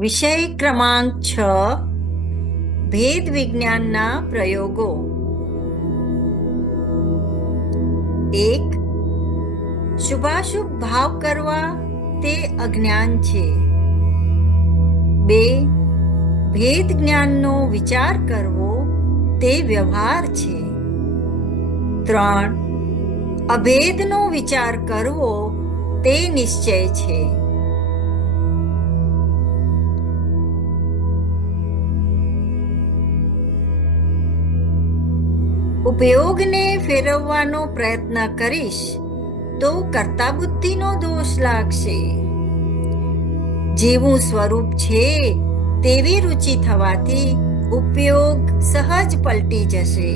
વિષય ક્રમાંક 6 ભેદ વિજ્ઞાનના પ્રયોગો. 1. શુભાશુભ ભાવ કરવા તે અજ્ઞાન છે. 2. ભેદ જ્ઞાનનો વિચાર કરવો તે વ્યવહાર છે. 3. અભેદનો વિચાર કરવો તે નિશ્ચય છે. ઉપયોગને ફેરવવાનો પ્રયત્ન કરીશ તો કર્તા બુદ્ધિનો દોષ લાગશે. જેવું સ્વરૂપ છે તેવી રુચિ થવાથી ઉપયોગ સહજ પલટી જશે.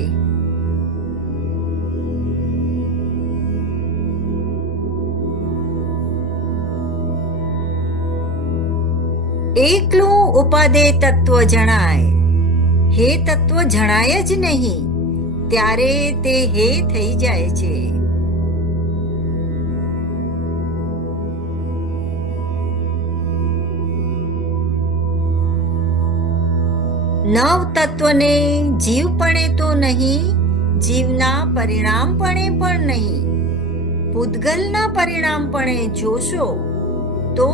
એકલું ઉપાદેય તત્વ જણાય, હે તત્વ જણાય જ નહીં ત્યારે તે હે થઈ જાય છે. નવ તત્વને જીવપણે તો નહીં, જીવના પરિણામપણે પણ નહીં, પૂતગલના પરિણામપણે જોશો તો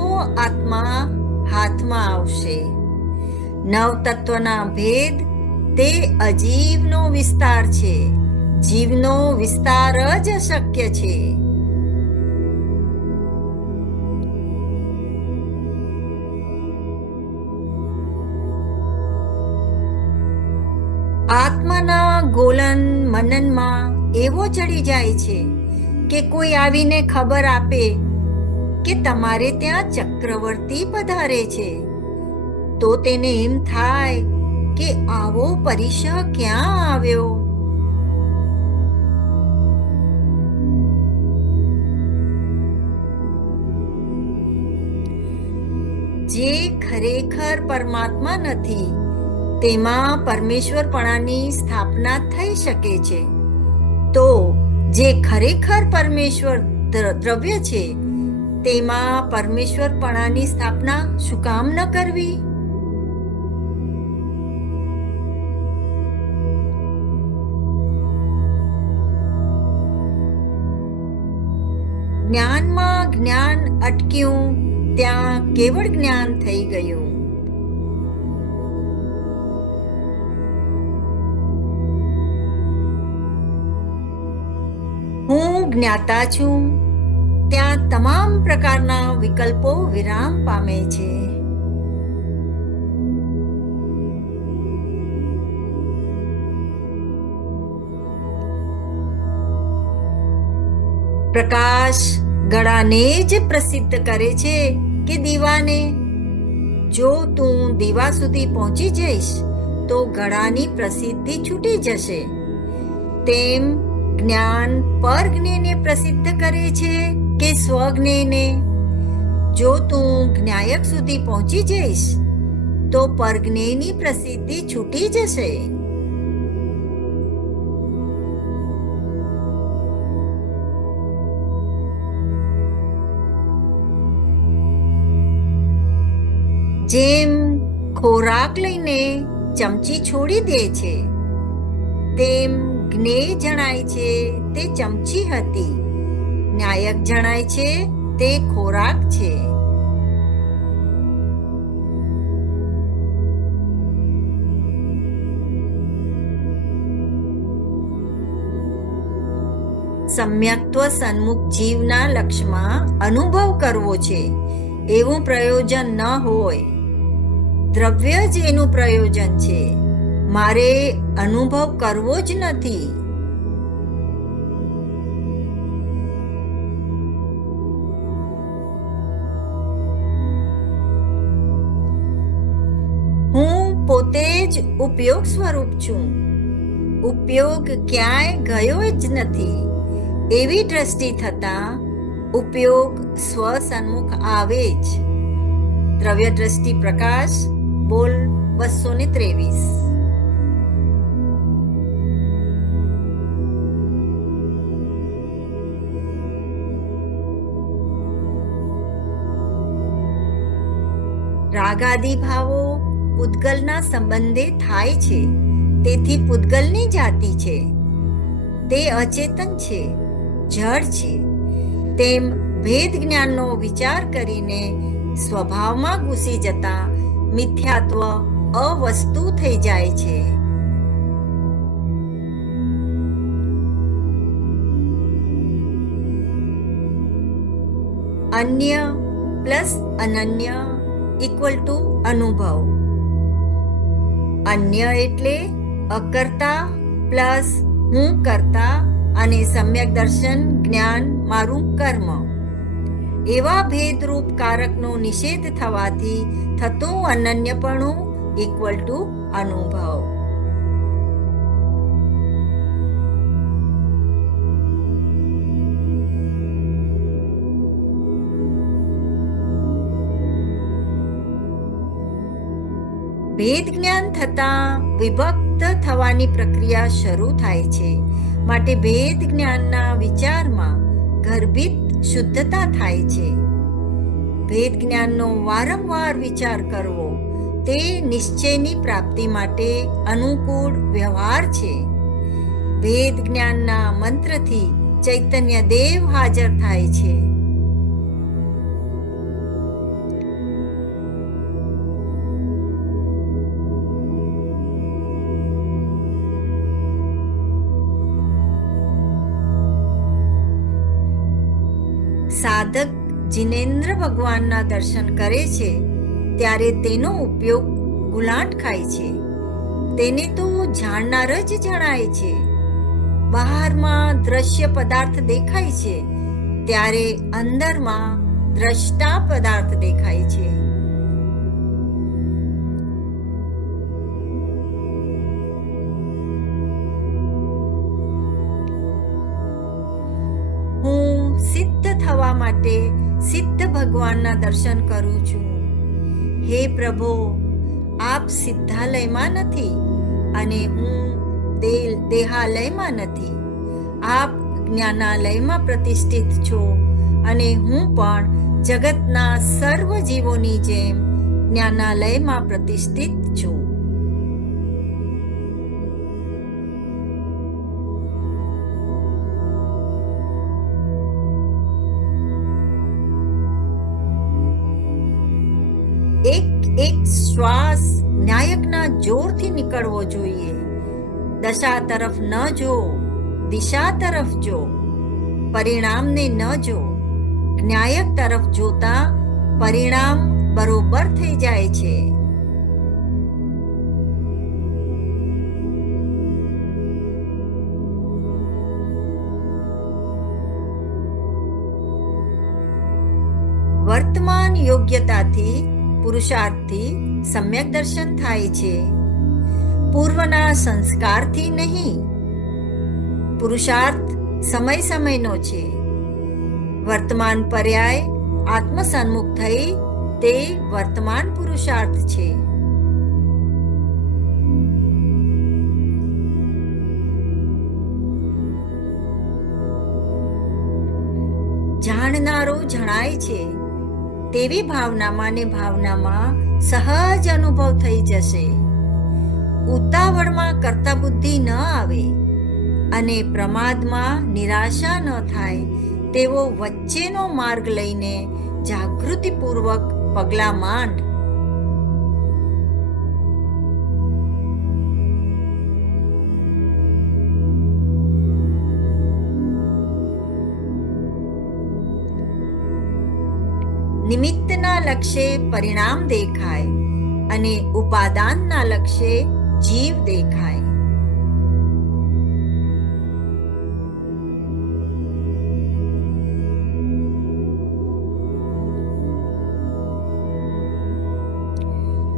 આત્મા હાથમાં આવશે. નવ તત્વના ભેદ તે અજીવનો વિસ્તાર છે, જીવનો વિસ્તાર જ શક્ય છે. આત્માના ગોલન મનનમાં એવો ચડી જાય છે કે કોઈ આવીને ખબર આપે કે તમારે ત્યાં ચક્રવર્તી પધારે છે તો તેને એમ થાય કે આવો પરિસર ક્યાં આવ્યો. જે ખરેખર પરમાત્મા નથી તેમાં પરમેશ્વરપણાની સ્થાપના થઈ શકે છે, તો જે ખરેખર પરમેશ્વર દ્રવ્ય છે તેમાં પરમેશ્વરપણાની સ્થાપના શું કામ ન કરવી? જ્ઞાનમાં જ્ઞાન અટક્યું ત્યાં કેવળ જ્ઞાન થઈ ગયું. હું જ્ઞાતા છું ત્યાં તમામ પ્રકારના વિકલ્પો વિરામ પામે છે. પ્રકાશ ગળાને જ પ્રસિદ્ધ કરે છે કે દીવાને? જો તું દીવા સુધી પહોંચી જઈશ તો ગળાની પ્રસિદ્ધિ છૂટી જશે. તેમ જ્ઞાન પરજ્ઞેયને પ્રસિદ્ધ કરે છે કે સ્વજ્ઞેયને? જો તું જ્ઞાયક સુધી પહોંચી જઈશ તો પરજ્ઞેયની પ્રસિદ્ધિ છૂટી જશે. જેમ ખોરાક લઈને ચમચી છોડી દે છે તેમ જ્ઞેય જણાય છે તે ચમચી હતી, ન્યાયક જણાય છે તે ખોરાક છે. સમ્યક્ત્વ સન્મુખ જીવના લક્ષ્યમાં અનુભવ કરવો છે એવું પ્રયોજન ન હોય. દ્રવ્ય જ એનું પ્રયોજન છે, મારે અનુભવ કરવો જ નથી. હું પોતે જ ઉપયોગ સ્વરૂપ છું, ઉપયોગ ક્યાંય ગયો જ નથી એવી દ્રષ્ટિ થતા ઉપયોગ સ્વસન્મુખ આવે જ. દ્રવ્ય દ્રષ્ટિ પ્રકાશ બોલ 223. રાગાદી ભાવો પૂતગલના સંબંધે થાય છે, તેથી પૂતગલની જાતિ છે. તે અચેતન છે, જળ છે. તેમ ભેદ જ્ઞાનનો વિચાર કરીને સ્વભાવમાં ઘૂસી જતા મિથ્યાત્વ અવસ્તુ થઈ જાય છે. અન્ય પ્લસ અનન્ય ઇક્વલ ટુ અનુભવ. અન્ય એટલે અકર્તા પ્લસ હું કરતા અને સમ્યક દર્શન જ્ઞાન મારું કર્મ. એવા ભેદરૂપ કારકનો નિષેધ થવાથી થતું અનન્યપણું ઇક્વલ ટુ અનુભવ. ભેદ જ્ઞાન થતાં વિભક્ત થવાની પ્રક્રિયા શરૂ થાય છે. માટે ભેદ જ્ઞાનના વિચારમાં ગર્ભિત શુદ્ધતા થાય છે. ભેદ જ્ઞાનનો વારંવાર વિચાર કરવો તે નિશ્ચયની પ્રાપ્તિ માટે અનુકૂળ વ્યવહાર છે. ભેદ જ્ઞાનના મંત્રથી ચૈતન્ય દેવ હાજર થાય છે. સાધક જિનેન્દ્ર ભગવાનના દર્શન કરે છે ત્યારે તેનો ઉપયોગ ગુલાટ ખાય છે. તેને તો જાણનાર જ જણાય છે. બહારમાં દ્રશ્ય પદાર્થ દેખાય છે ત્યારે અંદરમાં દ્રષ્ટા પદાર્થ દેખાય છે. હું સિદ્ધ થવા માટે સિદ્ધ ભગવાનના દર્શન કરું છું. હે પ્રભુ, આપ સિદ્ધાલયમાં નથી અને હું દેહાલયમાં નથી. આપ જ્ઞાનાલયમાં પ્રતિષ્ઠિત છો અને હું પણ જગતના સર્વ જીવોની જેમ જ્ઞાનાલયમાં પ્રતિષ્ઠિત છું. એક એક શ્વાસ નાયકના જોરથી નીકળવો જોઈએ. દશા તરફ ન જો, દિશા તરફ જો, પરિણામને ન જો. નાયક તરફ જોતા પરિણામ બરોબર થઈ જાય છે. વર્તમાન યોગ્યતાથી પુરુષાર્થથી સમ્યક દર્શન થાય છે. પૂર્વના સંસ્કારથી નહીં. પુરુષાર્થ સમય સમયનો છે. વર્તમાન પર્યાય આત્મસન્મુખ થઈ તે વર્તમાન પુરુષાર્થ છે. જાણનારો જણાય છે તેવી ભાવનામાં ને ભાવનામાં સહજ અનુભવ થઈ જશે. ઉતાવળમાં કરતા બુદ્ધિ ન આવે અને પ્રમાદમાં નિરાશા ન થાય તેવો વચ્ચેનો માર્ગ લઈને જાગૃતિપૂર્વક પગલાં માંડ. નિમિત્તના લક્ષ્યે પરિણામ દેખાય અને ઉપાદાનના લક્ષ્યે જીવ દેખાય.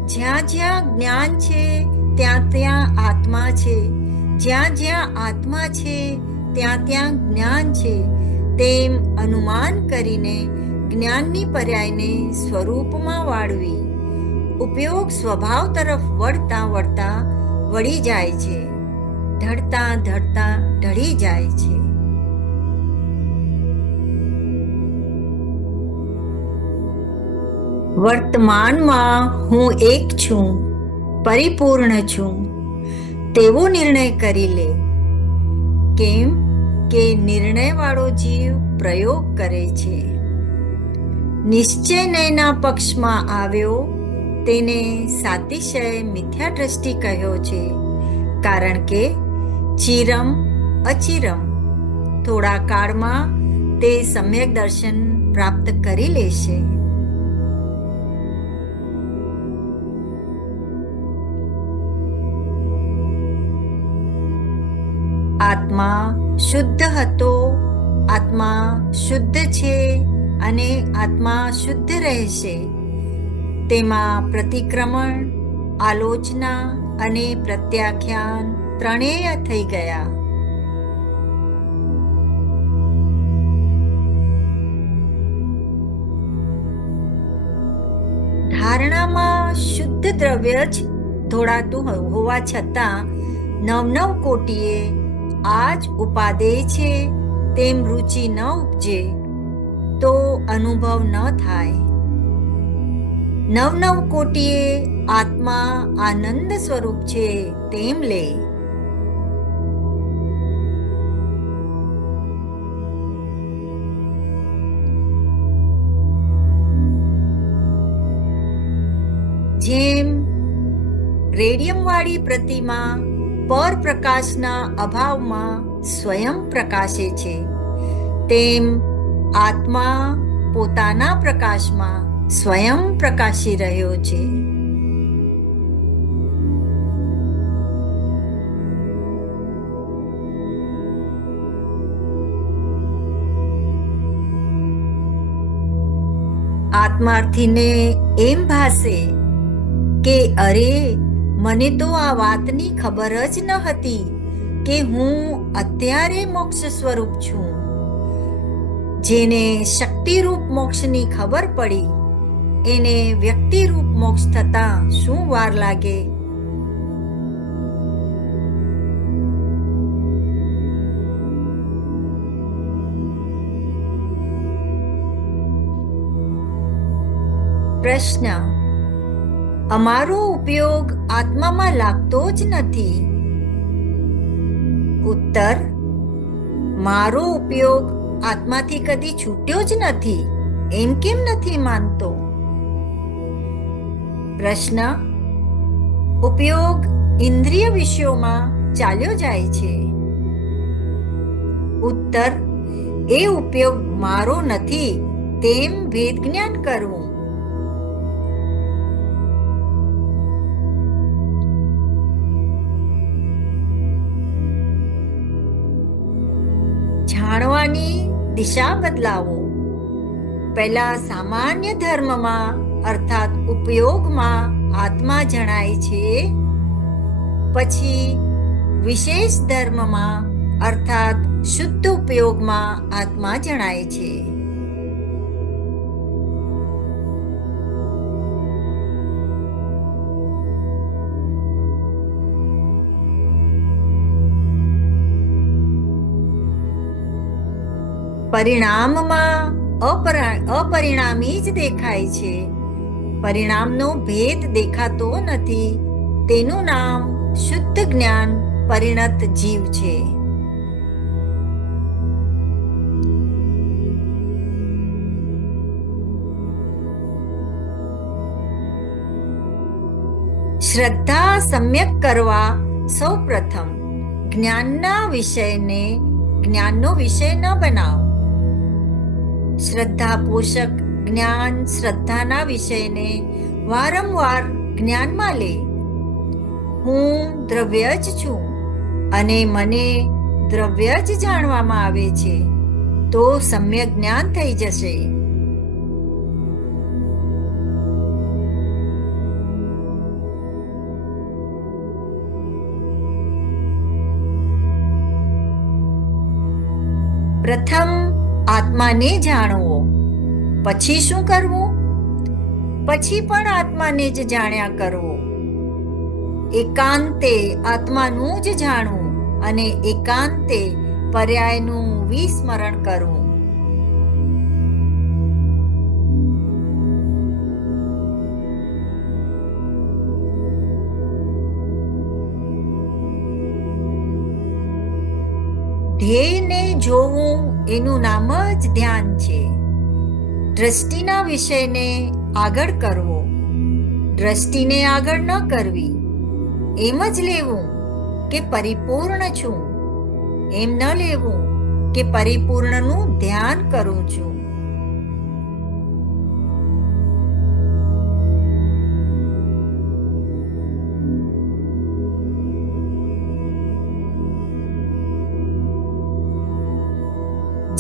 જ્યાં જ્યાં જ્ઞાન છે ત્યાં ત્યાં આત્મા છે. જ્યાં જ્યાં આત્મા છે ત્યાં ત્યાં જ્ઞાન છે. તેમ અનુમાન કરીને જ્ઞાનની પર્યાયને સ્વરૂપમાં વાળવી. ઉપયોગ સ્વભાવ તરફ વળતા વળતા વળી જાય છે. ઢળતા ઢળતા ઢળી જાય છે. વર્તમાનમાં હું એક છું, પરિપૂર્ણ છું તેવો નિર્ણય કરી લે. કેમ કે નિર્ણયવાળો જીવ પ્રયોગ કરે છે. નિશ્ચય નયના પક્ષમાં આવ્યો તેને સાતિશય મિથ્યા દ્રષ્ટિ કહ્યો છે, કારણ કે ચિરમ અચિરમ થોડા કાળમાં તે સમ્યક દર્શન પ્રાપ્ત કરી લેશે. આત્મા શુદ્ધ હતો, આત્મા શુદ્ધ છે અને આત્મા શુદ્ધ રહેશે. તેમાં પ્રતિક્રમણ, આલોચના અને પ્રત્યાખ્યાન ત્રણેય થઈ ગયા. ધારણામાં શુદ્ધ દ્રવ્ય જ ધોળાતું હોવા છતાં 9 કોટીએ આ જ ઉપાદેય છે તેમ રુચિ ન ઉપજે તો અનુભવ ન થાય. 9 કોટીએ આત્મા આનંદ સ્વરૂપ છે તેમ લે. જેમ રેડિયમવાળી પ્રતિમા પરપ્રકાશના અભાવમાં સ્વયં પ્રકાશે છે, તેમ આત્મા પોતાના પ્રકાશમાં સ્વયં પ્રકાશી રહ્યો છે. આત્માર્થીને એમ ભાસે કે અરે, મને તો આ વાતની ખબર જ ન હતી કે હું અત્યારે મોક્ષ સ્વરૂપ છું. જેને શક્તિરૂપ મોક્ષની ખબર પડી એને વ્યક્તિરૂપ મોક્ષ થતા શું વાર લાગે? પ્રશ્ન: અમારો ઉપયોગ આત્મામાં લાગતો જ નથી. ઉત્તર: મારો ઉપયોગ આત્માથી કદી છૂટ્યો જ નથી એમ કેમ નથી માનતો? પ્રશ્ન: ઉપયોગ ઇન્દ્રિય વિષયોમાં ચાલ્યો જાય છે. ઉત્તર: એ ઉપયોગ મારો નથી તેમ ભેદ જ્ઞાન કરવું. જાણવાની દિશા બદલાવો. પહેલા સામાન્ય ધર્મમાં અર્થાત ઉપયોગમાં આત્મા જણાય છે, પછી વિશેષ ધર્મમાં અર્થાત શુદ્ધ ઉપયોગમાં આત્મા જણાય છે. પરિણામમાં અપરિણામી જ દેખાય છે. પરિણામનો ભેદ દેખાતો નથી. તેનું નામ શુદ્ધ જ્ઞાન પરિણત જીવ છે. શ્રદ્ધા સમ્યક કરવા સૌ પ્રથમ જ્ઞાનનો વિષય ન બનાવો. શ્રદ્ધા પોષક જ્ઞાન શ્રદ્ધાના વિષયને વારંવાર જ્ઞાનમાં લે. હું દ્રવ્ય જ છું અને મને દ્રવ્ય જ જાણવામાં આવે છે તો સમ્યક જ્ઞાન થઈ જશે. પ્રથમ આત્માને જાણવો, પછી શું કરવું? પછી પણ આત્માને જ જાણ્યા કરવું. એકાંતે આત્માનું જ જાણવું અને એકાંતે પર્યાયનું વિસ્મરણ કરવું. જોવું એનું નામ જ ધ્યાન છે. દ્રષ્ટિના વિષયને આગળ કરવો, દ્રષ્ટિને આગળ ન કરવી. એમ જ લેવું કે પરિપૂર્ણ છું, એમ ન લેવું કે પરિપૂર્ણનું ધ્યાન કરું છું.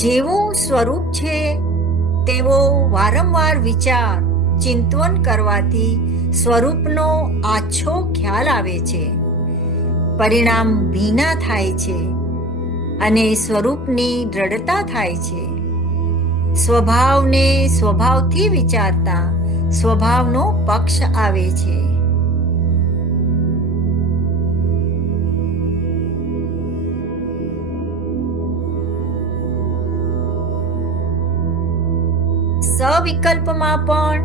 જેવું સ્વરૂપ છે તેવો વારંવાર વિચાર ચિંતન કરવાથી સ્વરૂપનો આછો ખ્યાલ આવે છે, પરિણામ ભીના થાય છે અને સ્વરૂપની દ્રઢતા થાય છે. સ્વભાવને સ્વભાવથી વિચારતા સ્વભાવનો પક્ષ આવે છે. સવિકલ્પમાં પણ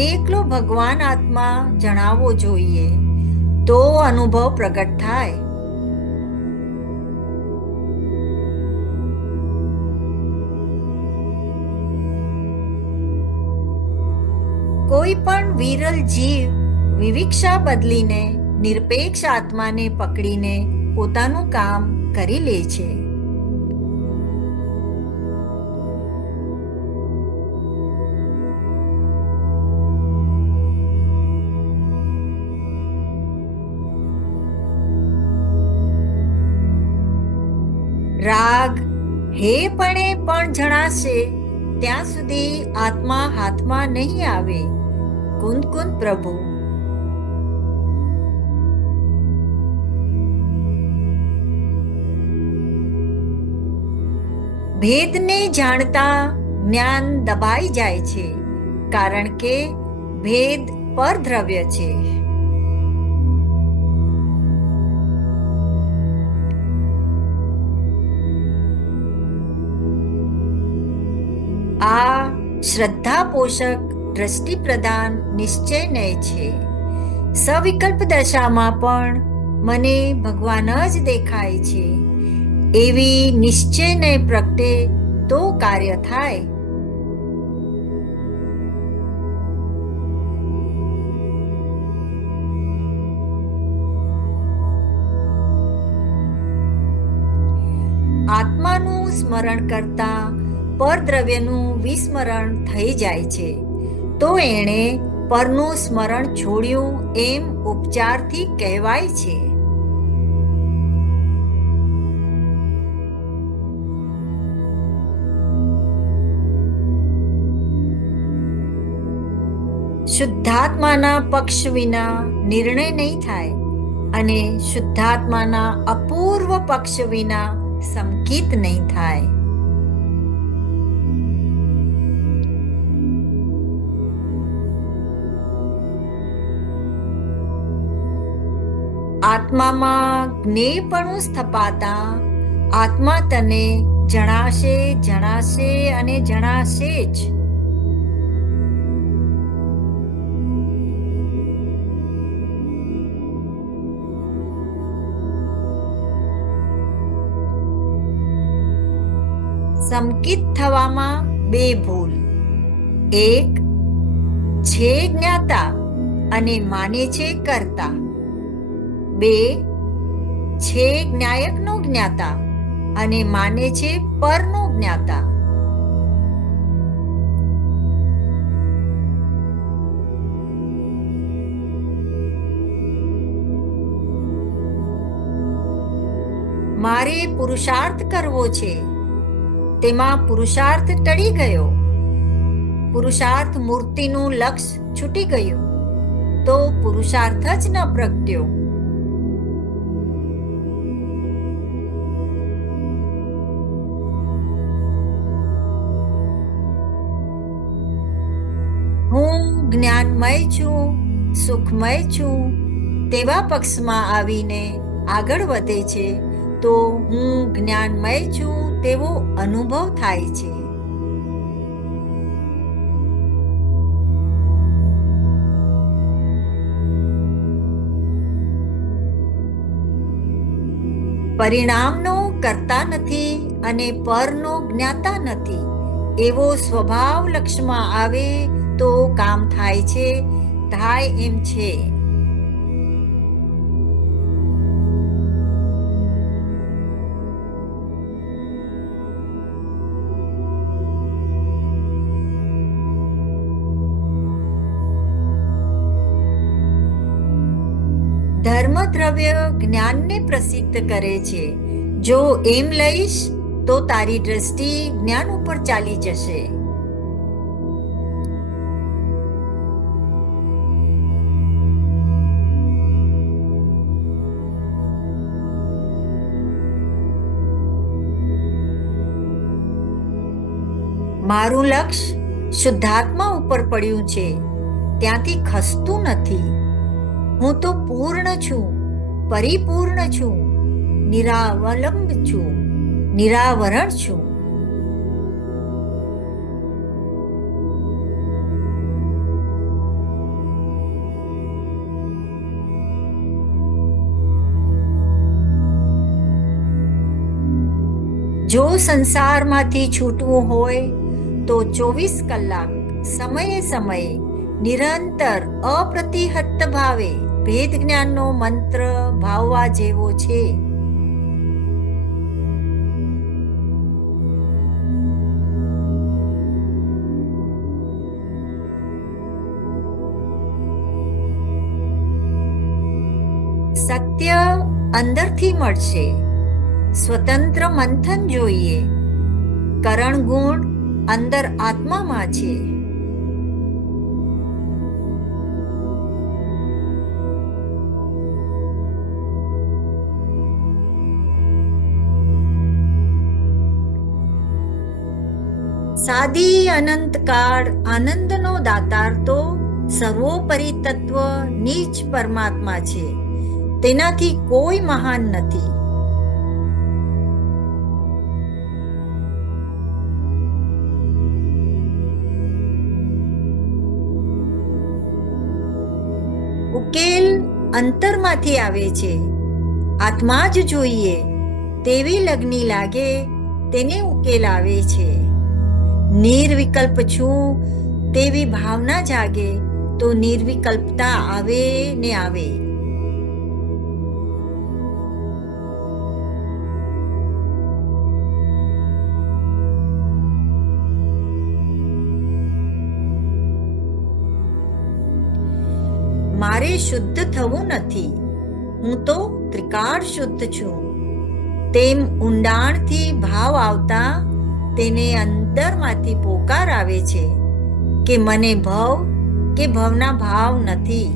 એકલો ભગવાન આત્મા જણાવવો જોઈએ, તો અનુભવ પ્રગટ થાય. કોઈ પણ વિરલ જીવ વિવિક્ષા બદલીને નિરપેક્ષ આત્માને પકડીને પોતાનું કામ કરી લે છે. રાગ હે પણ જણાશે ત્યાં સુધી આત્મા હાથમાં નહીં આવે. કુંદ કુંદ પ્રભુ. ભેદને જાણતા જ્ઞાન દબાઈ જાય છે, કારણ કે ભેદ પરદ્રવ્ય છે. આ શ્રદ્ધા પોષક દ્રષ્ટિ પ્રદાન નિશ્ચયનય છે. સવિકલ્પ દશામાં પણ મને ભગવાન જ દેખાય છે એવી નિશ્ચયનય પ્રગટે તો કાર્ય થાય. આત્માનું સ્મરણ કરતા પરદ્રવ્યનું વિસ્મરણ થઈ જાય છે, તો એણે પરનું સ્મરણ છોડ્યું એમ ઉપચારથી કહેવાય છે. શુદ્ધાત્માના પક્ષ વિના નિર્ણય નહીં થાય અને શુદ્ધાત્માના અપૂર્વ પક્ષ વિના સંકિત નહીં થાય. આત્મામાં જ્ઞેયપણું સ્થપાતા આત્મા તને જણાશે જણાશે અને જણાશે જ. સંકિત થવામાં બે ભૂલ. એક છે જ્ઞાતા અને માને છે કર્તા. બે છે જ્ઞાયકનો જ્ઞાતા અને માને છે પરનો જ્ઞાતા. મારે પુરુષાર્થ કરવો છે, તેમાં પુરુષાર્થ ટળી ગયો. પુરુષાર્થ મૂર્તિનું લક્ષ્ય છૂટી ગયું, તો પુરુષાર્થ જ ન પ્રગટ્યો. હું જ્ઞાનમય છું, સુખમય છું તેવા પક્ષમાં આવીને આગળ વધે છે, તો હું જ્ઞાનમય છું તેવો અનુભવ થાય છે. પરિણામનો કરતા નથી અને પરનો જ્ઞાતા નથી એવો સ્વભાવ લક્ષમાં આવે તો કામ થાય છે, થાય એમ છે. ધર્મદ્રવ્ય જ્ઞાનને પ્રસિદ્ધ કરે છે. જો એમ લઈશ તો તારી દ્રષ્ટિ જ્ઞાન ઉપર ચાલી જશે. મારું લક્ષ શુદ્ધાત્મા ઉપર પડ્યું છે, ત્યાંથી ખસતું નથી. હું તો પૂર્ણ છું, પરિપૂર્ણ છું, નિરાવલંબ છું, નિરાવરણ છું. જો સંસારમાંથી છૂટવું હોય તો 24 કલાક સમયે સમયે નિરંતર અપ્રતિહત ભાવે ભેદ જ્ઞાનનો મંત્ર ભાવવા જેવો છે. સત્ય અંદરથી મળશે. સ્વતંત્ર મંથન જોઈએ. કરણ ગુણ અંદર આત્મામાં છે. સાદી અનંતકાળ આનંદનો દાતાર તો સર્વોપરી તત્વ નીચ પરમાત્મા છે. તેનાથી કોઈ મહાન નથી. ઉકેલ અંતરમાંથી આવે છે. આત્મા જ જોઈએ તેવી લગ્ની લાગે તેને ઉકેલ આવે છે. નિર્વિકલ્પ છું તેવી ભાવના જાગે તો નિર્વિકલ્પતા આવે ને આવે. મારે શુદ્ધ થવું નથી, હું તો ત્રિકાળ શુદ્ધ છું. તેમ ઊંડાણથી ભાવ આવતા તેને અંદરમાંથી પોકાર આવે છે કે મને ભવ કે ભવના ભાવ નથી.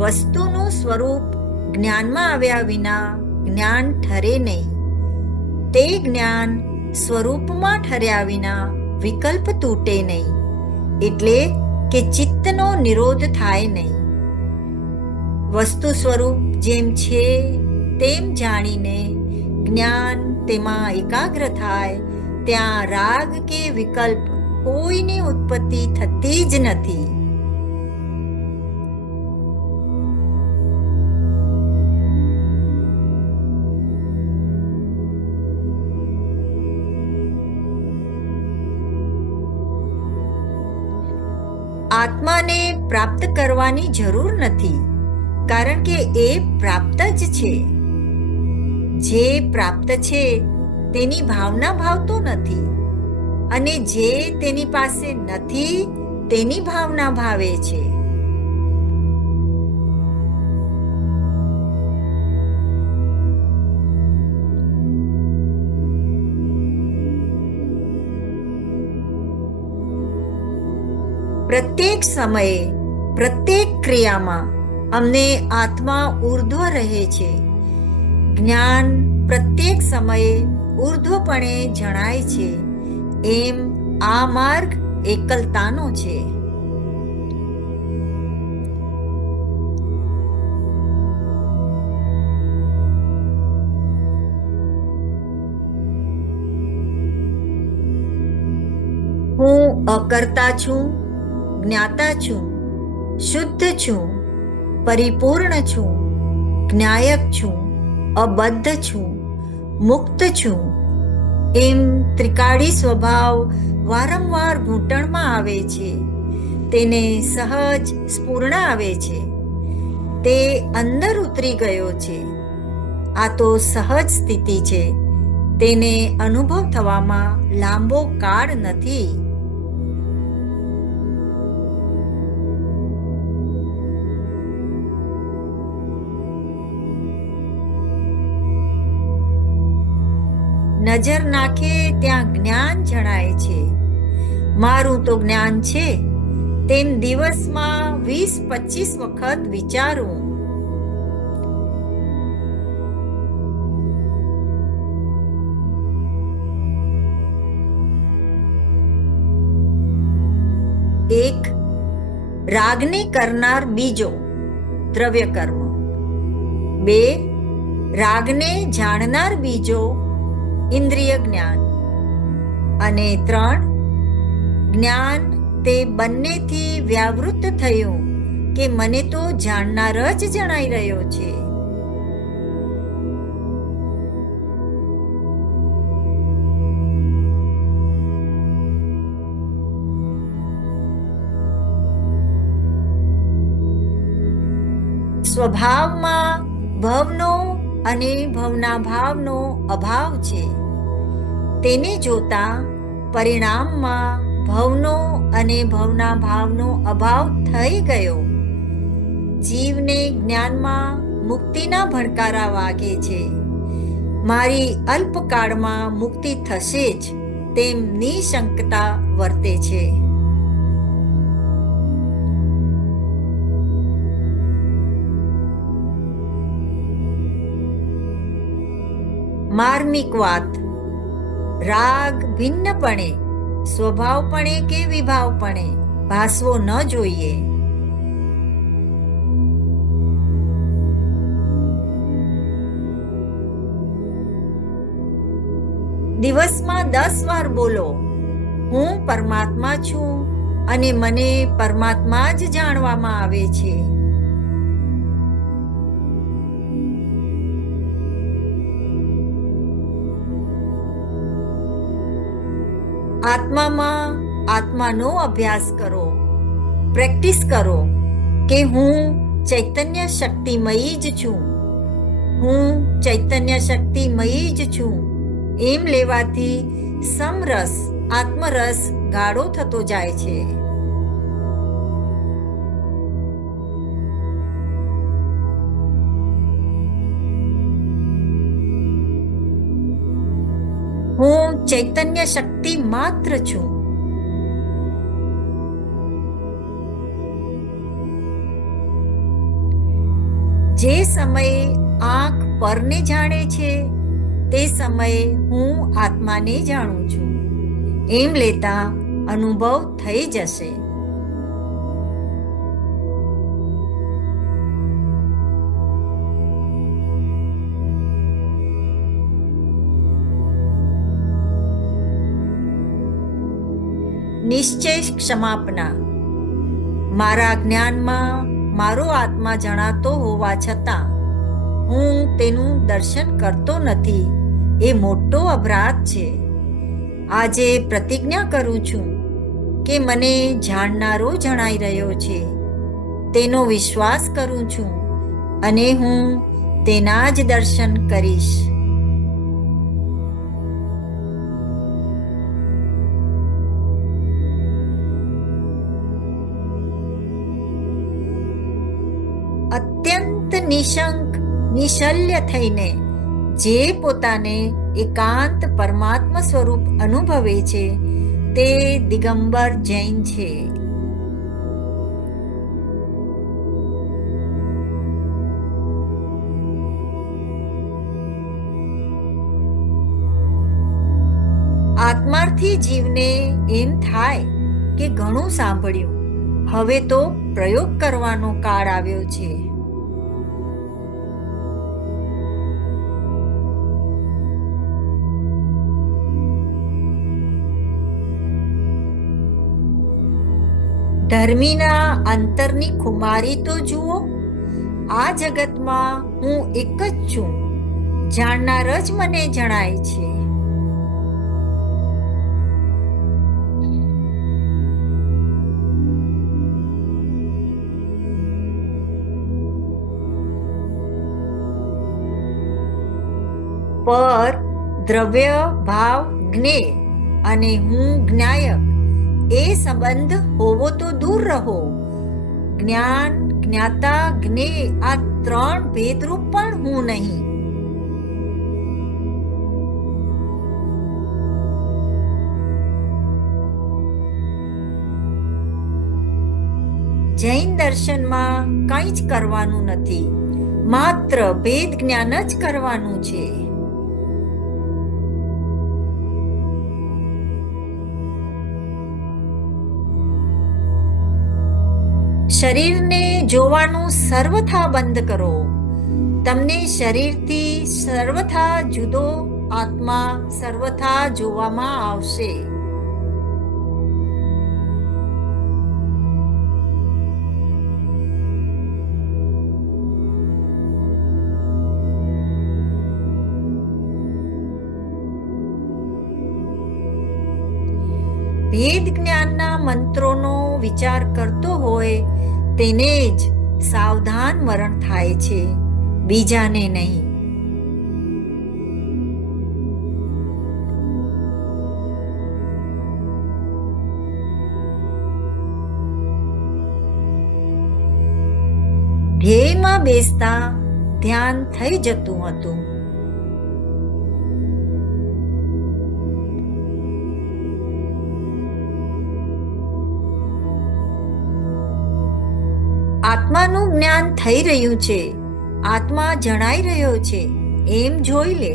વસ્તુનું સ્વરૂપ જ્ઞાનમાં આવ્યા વિના જ્ઞાન ઠરે નહીં. તે જ્ઞાન સ્વરૂપમાં ઠર્યા વિના વિકલ્પ તૂટે નહીં. એટલે કે ચિત્તનો નિરોધ થાય નહીં. વસ્તુ સ્વરૂપ જેમ છે તેમ જાણીને જ્ઞાન તેમાં એકાગ્ર થાય ત્યાં રાગ કે વિકલ્પ કોઈની ઉત્પત્તિ થતી જ નથી. આત્માને પ્રાપ્ત કરવાની જરૂર નથી, કારણ કે એ પ્રાપ્ત જ છે. જે પ્રાપ્ત છે તેની ભાવના ભાવતો નથી, અને જે તેની પાસે નથી તેની ભાવના ભાવે છે. પ્રત્યેક સમયે પ્રત્યેક ક્રિયામાં અમને આત્મા ઉર્ધ્વ રહે છે. જ્ઞાન પ્રત્યેક સમયે ઉર્ધ્વપણે જણાય છે. એમ આ માર્ગ એકલતાનો છે. અકર્તા છું, જ્ઞાતા છું, શુદ્ધ છું, પરિપૂર્ણ છું, જ્ઞાયક છું, અબદ્ધ છું, મુક્ત છું, એમ ત્રિકાળી સ્વભાવ વારંવાર ઘૂંટણમાં આવે છે. તેને સહજ સ્ફુરણ આવે છે. તે અંદર ઉતરી ગયો છે. આ તો સહજ સ્થિતિ છે. તેને અનુભવ થવામાં લાંબો કાળ નથી. નજર નાખે ત્યાં જ્ઞાન જણાય છે. મારું તો જ્ઞાન છે તેમ દિવસમાં 20-25 વખત વિચારું. એક, રાગને કરનાર બીજો દ્રવ્ય કર્મ. 2, રાગને જાણનાર બીજો ઇન્દ્રિય જ્ઞાન. અને 3, જ્ઞાન તે બંનેથી વ્યાવૃત થયું કે મને તો જાણનાર જ જણાઈ રહ્યો છે. સ્વભાવમાં ભવનો અને ભવના ભાવનો અભાવ છે. તેને જોતા પરિણામમાં ભવનો અને ભવના ભાવનો અભાવ થઈ ગયો. જીવને જ્ઞાનમાં મુક્તિના ભણકારા વાગે છે. મારી અલ્પકાળમાં મુક્તિ થશે જ તેમ નિશંકતા વર્તે છે. માર્મિક વાત, રાગ ભિન્નપણે સ્વભાવપણે કે વિભાવપણે ભાસવો ન જોઈએ. દિવસમાં 10 વાર બોલો, હું પરમાત્મા છું અને મને પરમાત્મા જ જાણવામાં આવે છે. આત્મામાં આત્માનો અભ્યાસ કરો. પ્રેક્ટિસ કરો કે હું ચૈતન્ય શક્તિમયી જ છું. હું ચૈતન્ય શક્તિમયી જ છું એમ લેવાથી સમરસ આત્મરસ ગાઢો થતો જાય છે. હું ચૈતન્ય શક્તિ માત્ર છું. જે સમયે આંખ પરને જાણે છે તે સમયે હું આત્માને જાણું છું એમ લેતા અનુભવ થઈ જશે. નિશ્ચય ક્ષમાપના. મારા જ્ઞાનમાં મારો આત્મા જણાતો હોવા છતાં હું તેનું દર્શન કરતો નથી એ મોટો અપરાધ છે. આજે પ્રતિજ્ઞા કરું છું કે મને જાણનારો જણાઈ રહ્યો છે. તેનો વિશ્વાસ કરું છું અને હું તેના જ દર્શન કરીશ. અત્યંત નિશંક નિશલ્ય થઈને જે પોતાને એકાંત પરમાત્મા સ્વરૂપ અનુભવે છે તે દિગંબર જૈન છે. આત્માર્થી જીવને એમ થાય કે ઘણું સાંભળ્યું, હવે તો પ્રયોગ કરવાનો કાળ આવ્યો છે. ધર્મીના અંતરની ખુમારી તો જુઓ. આ જગતમાં હું એક જ છું, જાણનાર જ મને જણાય છે. પર દ્રવ્ય ભાવ જ્ઞેય અને હું જ્ઞાયક એ સંબંધ હોવો તો દૂર રહો. જ્ઞાન જ્ઞાતા જ્ઞેય આ ત્રણ ભેદરૂપ પણ હું નહીં. જૈન દર્શનમાં કંઈ જ કરવાનું નથી, માત્ર ભેદ જ્ઞાન જ કરવાનું છે. શરીરને જોવાનું સર્વથા બંધ કરો. તમને શરીરથી સર્વથા જુદો આત્મા સર્વથા જોવામાં આવશે. ભેદ જ્ઞાનના મંત્રોનો વિચાર કરતો હોય તેને જ સાવધાન મરણ થાય છે, બીજાને નહીં. ધ્યેયમાં બેસતા ધ્યાન થઈ જતું હતું. આત્માનું જ્ઞાન થઈ રહ્યું છે, આત્મા જણાઈ રહ્યો છે એમ જોઈ લે.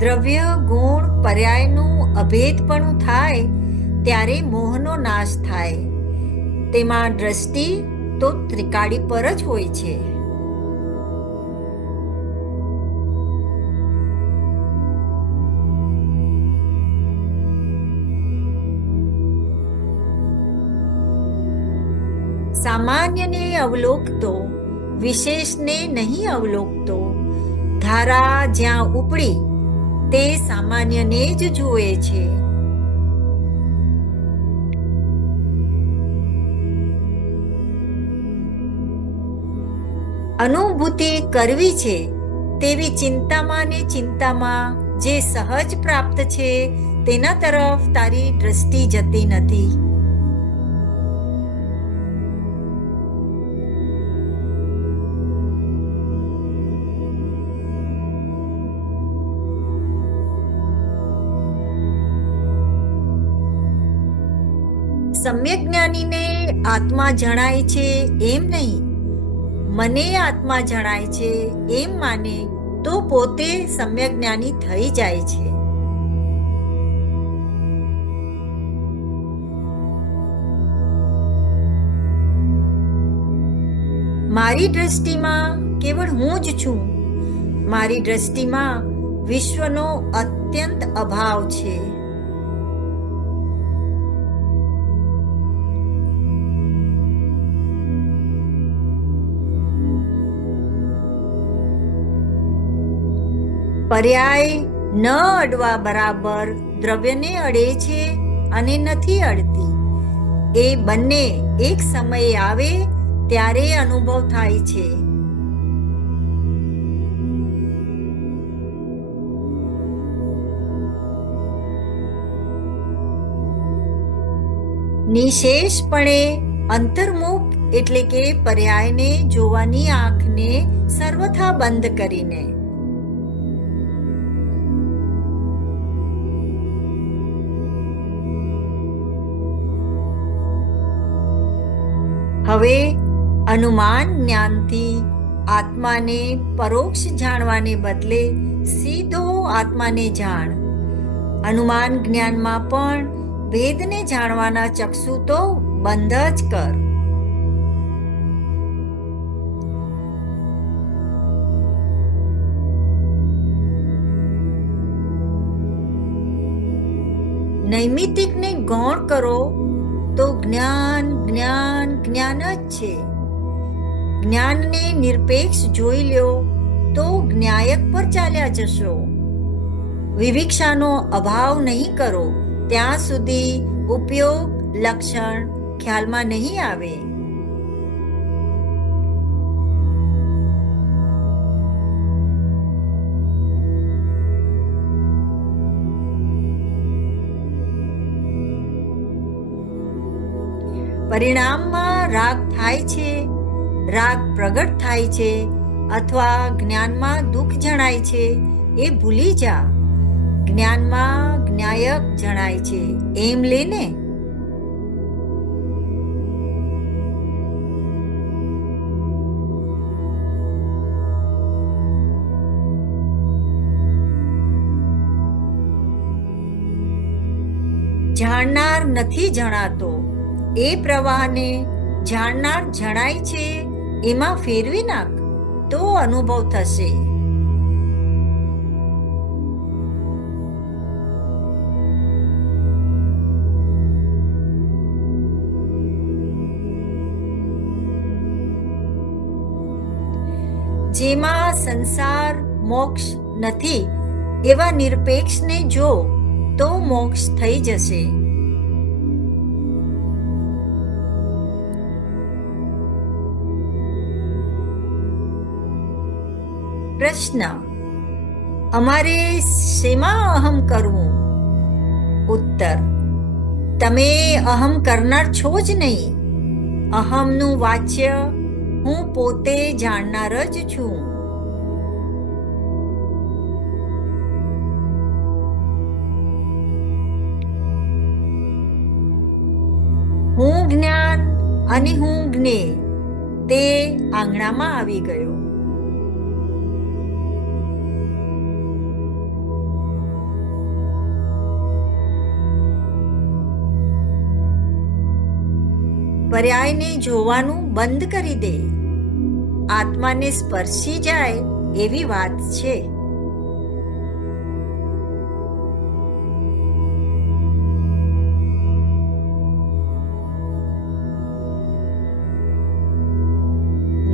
દ્રવ્ય ગુણ પર્યાયનું અભેદપણું થાય ત્યારે મોહનો નાશ થાય. તેમાં દ્રષ્ટિ તો ત્રિકાળી પર જ હોય છે. સામાન્યને અવલોકતો, વિશેષને નહીં અવલોકતો. ધારા જ્યાં ઉપડી તે સામાન્યને જ જુએ છે. અનુભૂતિ કરવી છે તેવી ચિંતામાં ને ચિંતામાં જે સહજ પ્રાપ્ત છે તેના તરફ તારી દ્રષ્ટિ જતી નથી. સમ્યક જ્ઞાનીને આત્મા જણાય છે એમ નહીં, મને આત્મા જણાય છે એમ માને તો પોતે સમ્યક જ્ઞાની થઈ જાય છે. મારી દ્રષ્ટિમાં કેવળ હું જ છું. મારી દ્રષ્ટિમાં વિશ્વનો અત્યંત અભાવ છે. પર્યાય ન અડવા બરાબર દ્રવ્યને અડે છે અને નથી અડતી. એ બંને એક સમયે આવે ત્યારે અનુભવ થાય છે. નિશેષપણે અંતર્મુખ એટલે કે પર્યાયને જોવાની આંખને સર્વથા બંધ કરીને. હવે અનુમાન જ્ઞાનથી આત્માને પરોક્ષ જાણવાને બદલે સીધો આત્માને જાણ. અનુમાન જ્ઞાનમાં પણ ભેદને જાણવાના ચક્ષુ તો બંધ જ કર. નૈમિતિકને ગૌણ કરો તો જ્ઞાન જ્ઞાન જ્ઞાન જ છે. જ્ઞાનને નિરપેક્ષ જોઈ લ્યો તો જ્ઞાયક પર ચાલ્યા જશો. વિવિક્ષાનો અભાવ નહીં કરો ત્યાં સુધી ઉપયોગ લક્ષણ ખ્યાલમાં નહીં આવે. પરિણામમાં રાગ થાય છે, રાગ પ્રગટ થાય છે અથવા જ્ઞાનમાં દુઃખ જણાય છે એ ભૂલી જા. જ્ઞાનમાં જ્ઞાયક જણાય છે એમ લેને. જાણનાર નથી જણાતો, એ પ્રવાહને જાણનાર જણાય છે એમાં ફેરવી નાખ તો અનુભવ થશે. જેમાં સંસાર મોક્ષ નથી એવા નિરપેક્ષને જો તો મોક્ષ થઈ જશે. પ્રશ્ન: અમારે શેમાં અહમ કરવું? ઉત્તર: તમે અહમ કરનાર છો જ નહીં. અહમનું વાચ્ય હું પોતે જાણનાર જ છું. હું જ્ઞાન અને હું જ્ઞેય તે આંગણામાં આવી ગયો. પર્યાયને જોવાનું બંધ કરી દે. આત્માને સ્પર્શી જાય એવી વાત છે.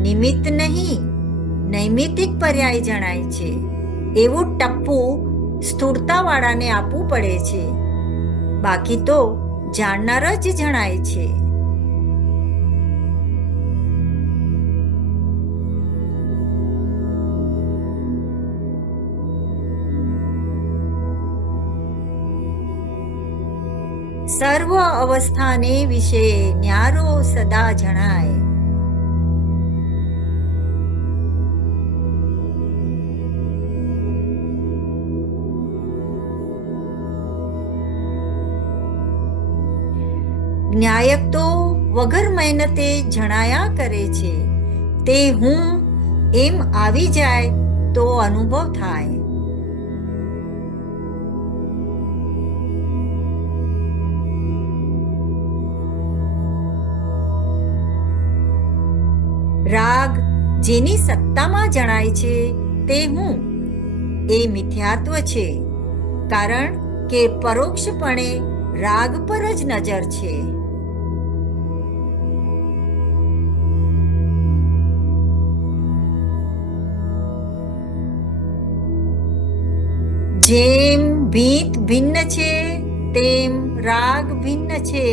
નિમિત્ત નહીં, નૈમિતિક પર્યાય જણાય છે એવું ટપ્પું સ્થૂળતાવાળાને આપવું પડે છે. બાકી તો જાણનાર જ જણાય છે. સર્વ અવસ્થાને વિશે ન્યારો સદા જણાય. ન્યાયક તો વગર મહેનતે જણાયા કરે છે. તે હું એમ આવી જાય તો અનુભવ થાય. રાગ જેની સત્તામાં જણાય છે તે હું એ મિથ્યાત્વ છે, કારણ કે પરોક્ષપણે રાગ પર જ નજર છે. જેમ ભીત ભિન્ન છે તેમ રાગ ભિન્ન છે.